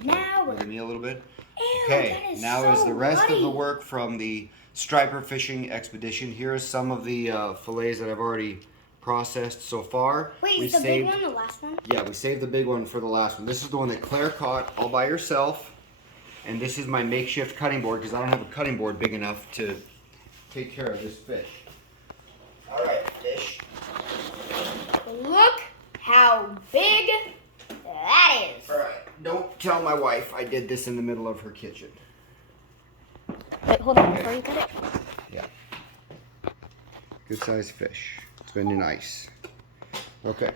And now we're... Give me a little bit. Ew, Okay, that is now so is the rest of the bloody. work from the striper fishing expedition. Here is some of the fillets that I've already processed so far. Wait, we is the saved, big one the last one? Yeah, we saved the big one for the last one. This is the one that Claire caught all by herself. And this is my makeshift cutting board because I don't have a cutting board big enough to take care of this fish. All right, fish. Look how big that is. All right, don't tell my wife I did this in the middle of her kitchen. Wait, hold on before you cut it. Yeah. Good sized fish. It's been in ice. Okay.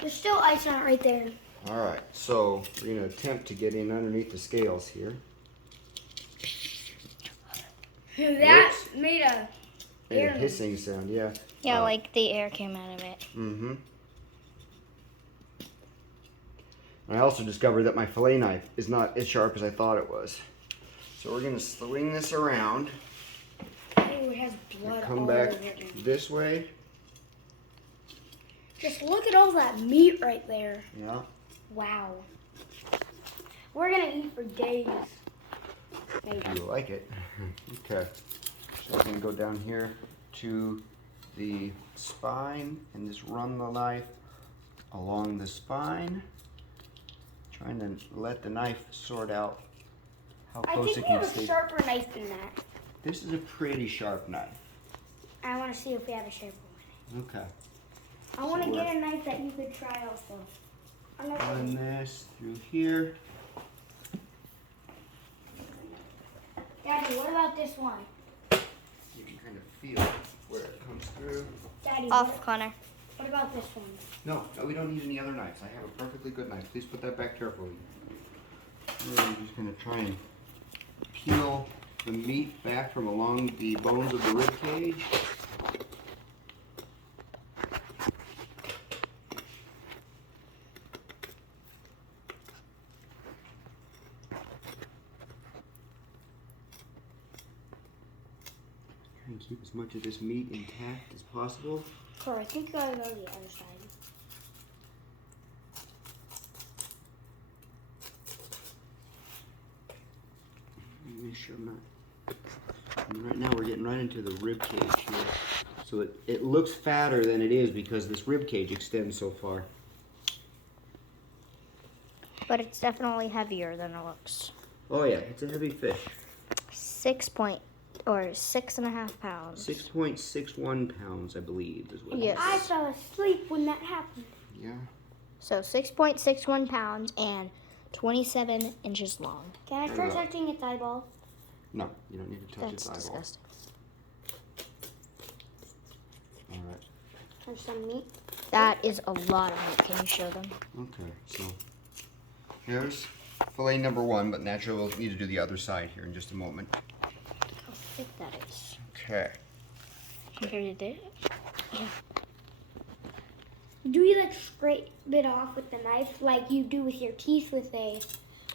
There's still ice on it right there. All right, so we're going to attempt to get in underneath the scales here. That Whoops. made a... Made a hissing sound, yeah. Yeah, like the air came out of it. Mm-hmm. I also discovered that my fillet knife is not as sharp as I thought it was. So we're going to swing this around. Oh, it has blood Come all back over it. this way. Just look at all that meat right there. Yeah. Wow. We're gonna eat for days. Maybe. You like it. Okay. So I'm going to go down here to the spine and just run the knife along the spine. Trying to let the knife sort out how I close think it we can have stay. a sharper knife than that. This is a pretty sharp knife. I want to see if we have a sharper one. Okay. I want to So get a knife that you could try also. Run this through here. Daddy, what about this one? You can kind of feel where it comes through. Daddy, Off, Connor. what about this one? No, we don't need any other knives. I have a perfectly good knife. Please put that back carefully. And I'm just going to try and peel the meat back from along the bones of the rib cage. Try and keep as much of this meat intact as possible. Corey, I think you gotta go to the other side. Make sure I'm not. And right now we're getting right into the rib cage here. So it looks fatter than it is because this rib cage extends so far. But it's definitely heavier than it looks. Oh yeah, it's a heavy fish. 6.5 pounds. 6.61 pounds, I believe, is what Yes. I fell asleep when that happened. it is. Yeah. So 6.61 pounds and 27 inches long. Can I start touching its eyeball? No, you don't need to touch That's its eyeball. disgusting. All right. Or some meat? That is a lot of meat. Can you show them? Okay, so here's fillet number one, but naturally we'll need to do the other side here in just a moment. How thick that is. Okay. Compared to this? Do you like scrape it off with the knife like you do with your teeth with a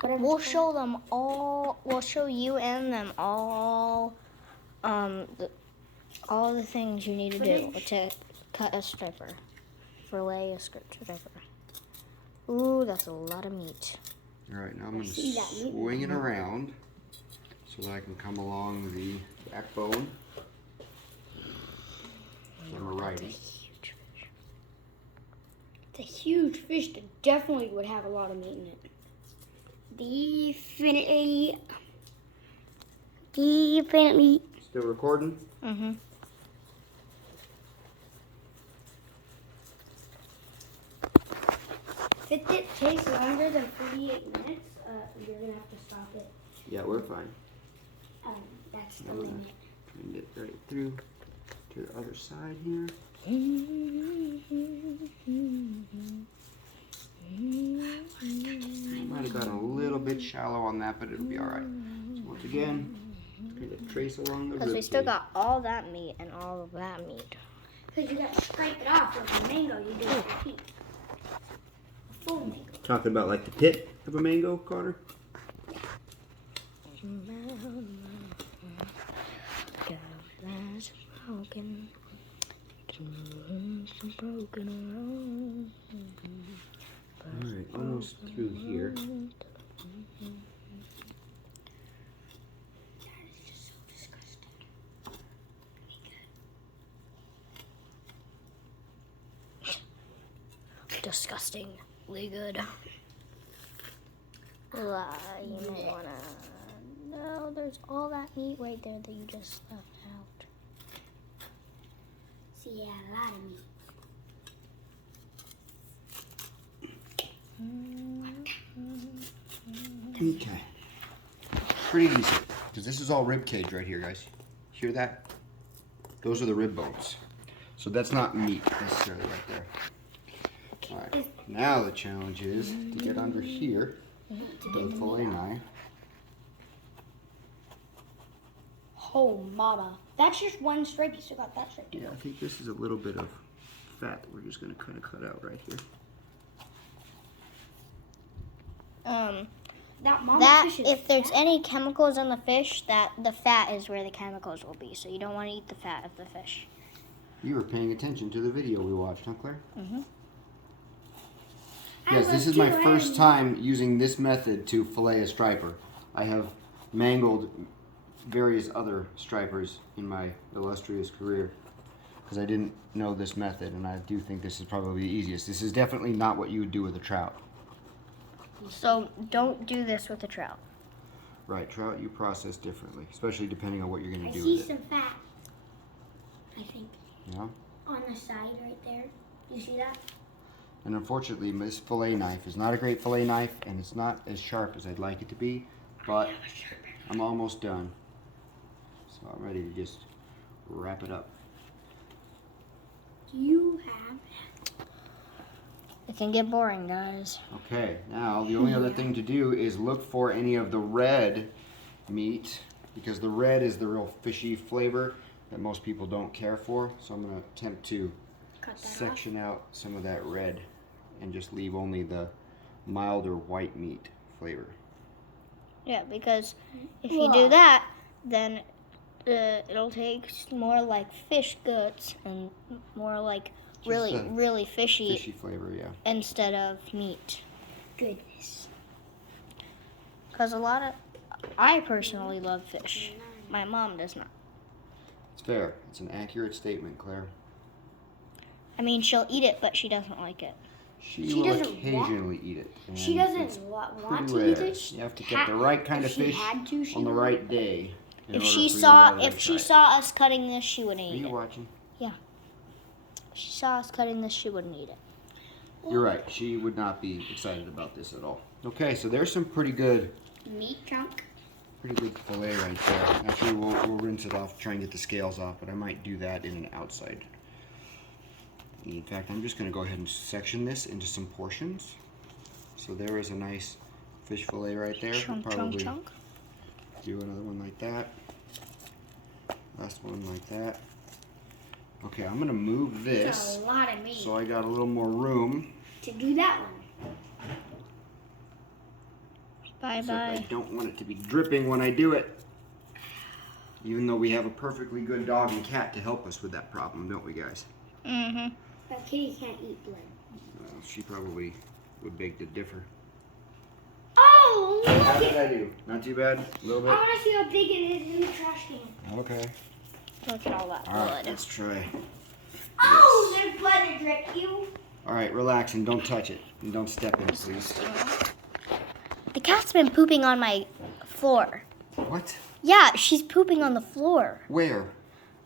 whatever? We'll it's show them all. We'll show you and them all. All the things you need to do to cut a striper, fillet a striper. Ooh, that's a lot of meat. All right, now I'm going to see that meat. swing it around so that I can come along the backbone. I'm a righty. It's a huge fish that definitely would have a lot of meat in it. Definitely. Still recording? Mm-hmm. If it takes longer than 48 minutes, you're gonna have to stop it. Yeah, we're fine. That's the Now we're limit. gonna get right through to the other side here. Might have gotten a little bit shallow on that, but it'll be all right. So once again, kind of trace along the Because rib we still cage. got all that meat and all of that meat. Because you got to scrape it off like a mango you do with your teeth. A full mango. Talking about like the pit of a mango, Connor? Alright, almost through here. disgustingly good. You might wanna. No, there's all that meat right there that you just left out. See, yeah, a lot of meat. Okay. Pretty easy, because this is all rib cage right here, guys. Hear that? Those are the rib bones. So that's not meat necessarily right there. All right. Now the challenge is to get under here with the fillet knife. Oh, mama. That's just one stripe. You still got that stripe. Yeah, I think this is a little bit of fat that we're just going to kind of cut out right here. That if there's any chemicals on the fish, that the fat is where the chemicals will be. So you don't want to eat the fat of the fish. You were paying attention to the video we watched, huh, Claire? Mm-hmm. Yes, this is my first time using this method to fillet a striper. I have mangled various other stripers in my illustrious career because I didn't know this method, and I do think this is probably the easiest. This is definitely not what you would do with a trout. So don't do this with a trout. Right, trout you process differently, especially depending on what you're going to do see with some it. fat, I think, Yeah? on the side right there. You see that? And unfortunately, this fillet knife is not a great fillet knife, and it's not as sharp as I'd like it to be, but I'm almost done. So I'm ready to just wrap it up. You have. It can get boring, guys. Okay, now the only other thing to do is look for any of the red meat, because the red is the real fishy flavor that most people don't care for. So I'm going to attempt to section out some of that red and just leave only the milder white meat flavor. Yeah, because if you do that, then it'll taste more like fish guts and more like really fishy Flavor, yeah. instead of meat. Goodness. Because I personally love fish. My mom does not. It's fair. It's an accurate statement, Claire. I mean, she'll eat it, but she doesn't like it. She will occasionally eat it. And She doesn't it's want pretty to eat rare. it. You have to get the right kind of fish on the right day. If she saw us cutting this, she wouldn't Are eat you it. watching? Yeah. If she saw us cutting this, she wouldn't eat it. You're right. She would not be excited about this at all. Okay, so there's some pretty good Meat chunk. Pretty good fillet right there. Actually, we'll rinse it off, try and get the scales off, but I might do that in an outside. In fact, I'm just going to go ahead and section this into some portions. So there is a nice fish fillet right there. Chunk, Probably chunk, chunk. do another one like that. Last one like that. Okay, I'm going to move this. That's a lot of meat. So I got a little more room. To do that one. Bye So I bye. don't want it to be dripping when I do it. Even though we have a perfectly good dog and cat to help us with that problem, don't we, guys? Mm-hmm. But kitty can't eat blood. She probably would beg to differ. Oh, look How did it! I do? Not too bad? A little I bit? want to see how big it is in the trash can. Okay. Look at all that All right, blood. let's try. Oh, there's blood that dripped you. All right, relax and don't touch it. And don't step in it, please. The cat's been pooping on my floor. What? Yeah, she's pooping on the floor. Where?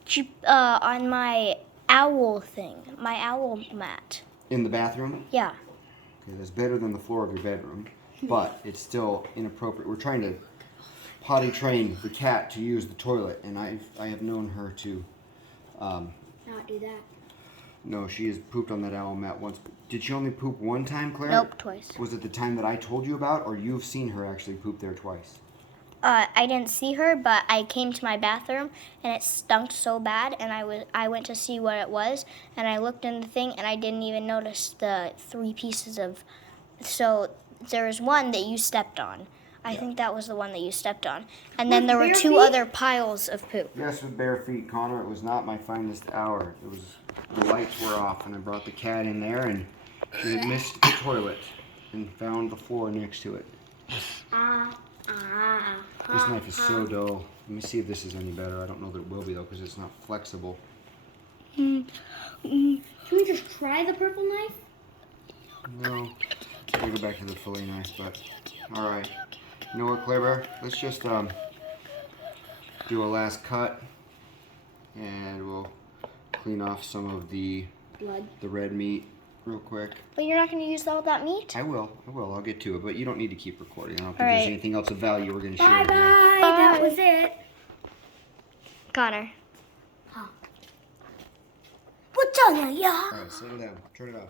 She on my owl thing, my owl mat. In the bathroom? Yeah. Okay, that's better than the floor of your bedroom, but it's still inappropriate. We're trying to potty train the cat to use the toilet, and I have known her to. Not do that. No, she has pooped on that owl mat once. Did she only poop one time, Claire? Nope, twice. Was it the time that I told you about, or you've seen her actually poop there twice? I didn't see her, but I came to my bathroom and it stunk so bad, and I went to see what it was, and I looked in the thing and I didn't even notice the 3 pieces of. So there was one that you stepped on. I think that was the one that you stepped on, and then there were 2 other piles of poop. Yes, with bare feet, Connor. It was not my finest hour. It was the lights were off, and I brought the cat in there, and she had missed the toilet and found the floor next to it. This knife is so dull. Let me see if this is any better. I don't know that it will be though, because it's not flexible. Can we just try the purple knife? No. Gotta go back to the fillet knife, but alright. You know what, Clare? Let's just do a last cut and we'll clean off some of the Blood. the red meat real quick. But you're not going to use all that meat? I will. I'll get to it, but you don't need to keep recording. I don't think All there's right. anything else of value we're going to share Bye here. bye. That was it. Connor. What's on it, y'all? Alright, settle down. Turn it off.